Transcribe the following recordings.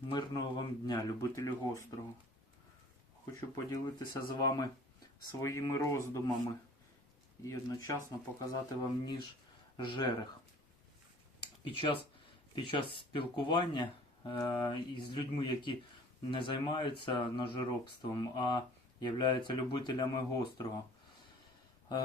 Мирного вам дня, любителі гострого. Хочу поділитися з вами своїми роздумами і одночасно показати вам ніж жерех. Під час, під час спілкування е, із людьми, які не займаються ножеробством, а являються любителями гострого. Е,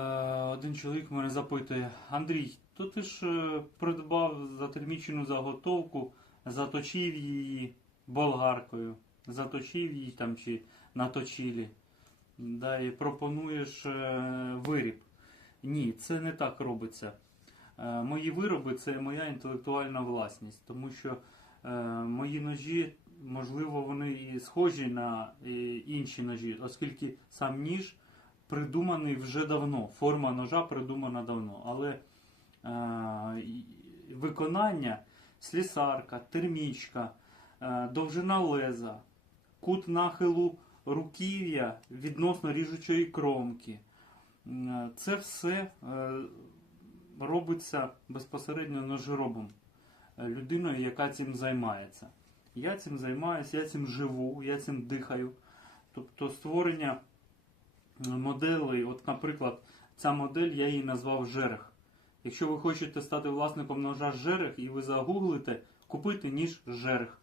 один чоловік мене запитує: Андрій, то ти ж е, придбав затермічену заготовку, заточив її болгаркою, заточив її там чи наточили. Да, і пропонуєш е, виріб. Ні, це не так робиться. Е, мої вироби це моя інтелектуальна власність, тому що е, мої ножі, можливо, вони і схожі на інші ножі, оскільки сам ніж придуманий вже давно. Форма ножа придумана давно. Але виконання слісарка, термічка, довжина леза, кут нахилу руків'я відносно ріжучої кромки. Це все е, робиться безпосередньо ножеробом, е, людиною, яка цим займається. Я цим займаюся, я цим живу, я цим дихаю. Тобто створення е, моделей, от, наприклад, ця модель я її назвав жерех. Якщо ви хочете стати власником ножа жерех і ви загуглите купити ніж жерех,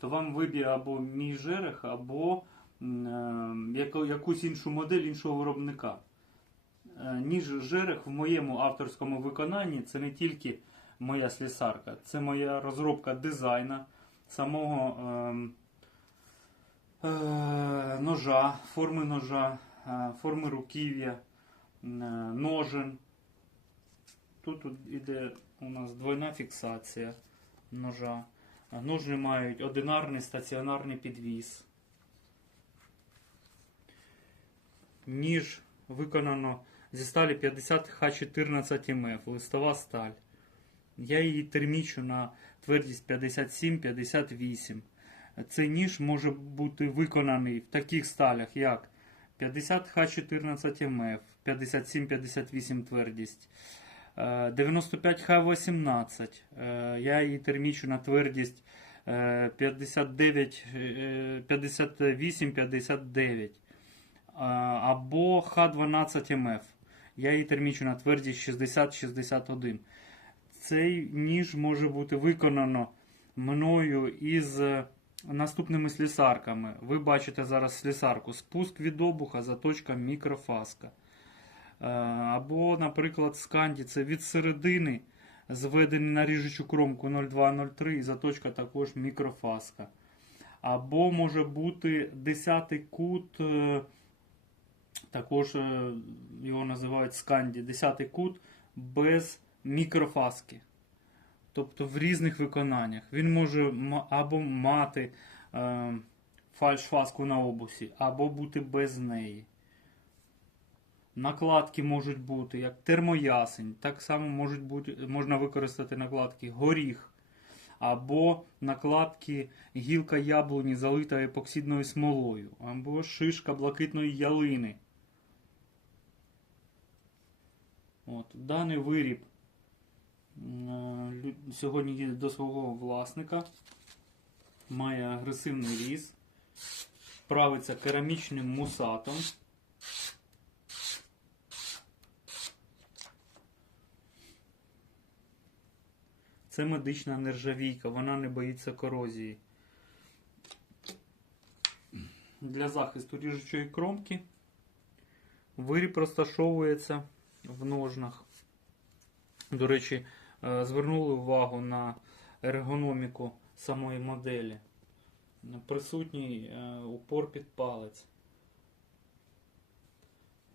то вам виб'є або мій жерех, або е, якусь іншу модель іншого виробника. Е, Ніж жерех в моєму авторському виконанні це не тільки моя слісарка, це моя розробка дизайна, самого ем, е, ножа, форми ножа, е, форми руків'я, е, ножен. Тут іде у нас двойна фіксація ножа. Ножни мають одинарний стаціонарний підвіс. Ніж виконано зі сталі 50 Х14 МФ, листова сталь. Я її термічу на твердість 57-58. Цей ніж може бути виконаний в таких сталях, як 50 Х14 МФ, 57-58 твердість. Е, 95 Х18. Е, Я її термічу на твердість е, 59, е, 58-59 або Х12МФ. Я її термічу на твердість 60-61. Цей ніж може бути виконано мною із е, наступними слісарками. Ви бачите зараз слісарку. Спуск від обуха, заточка мікрофаска. Е, Або, наприклад, сканді це від середини зведений на ріжучу кромку 0203 і заточка також мікрофаска. Або може бути 10 кут, е, також е, його називають сканді, 10 кут без мікрофаски. Тобто в різних виконаннях. Він може або мати фальшфаску на обусі, або бути без неї. Накладки можуть бути як термоясень, так само можуть бути, можна використати накладки горіх, або накладки гілка яблуні, залита епоксидною смолою, або шишка блакитної ялини. От, даний виріб е, сьогодні їде до свого власника, має агресивний різ, правиться керамічним мусатом. Це медична нержавійка, вона не боїться корозії. Для захисту ріжучої кромки виріб розташовується в ножнах. До речі, е, звернули увагу на ергономіку самої моделі. Присутній е, упор під палець.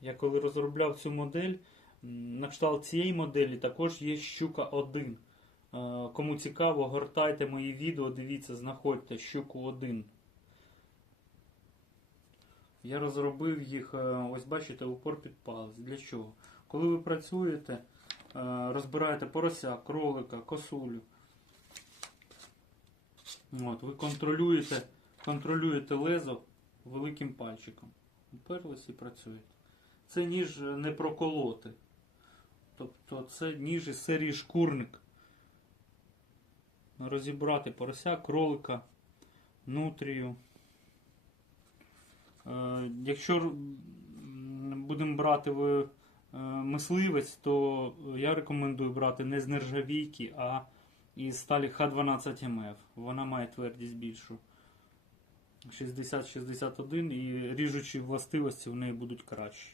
Я коли розробляв цю модель, на кшталт цієї моделі також є щука 1. Е, Кому цікаво, гортайте мої відео, дивіться, знаходьте щуку 1. Я розробив їх, е, ось бачите, упор під палець. Для чого? Коли ви працюєте, е, розбираєте порося, кролика, косулю. От, ви контролюєте, контролюєте лезо великим пальчиком. Уперлись і працюєте. Це ніж не проколоти. Тобто це ніж із серії шкурник. Розібрати порося, кролика, нутрію. Е, Якщо будемо брати е, мисливець, то я рекомендую брати не з нержавійки, а із сталі Х12МФ. Вона має твердість більшу. 60-61 і ріжучі властивості в неї будуть кращі.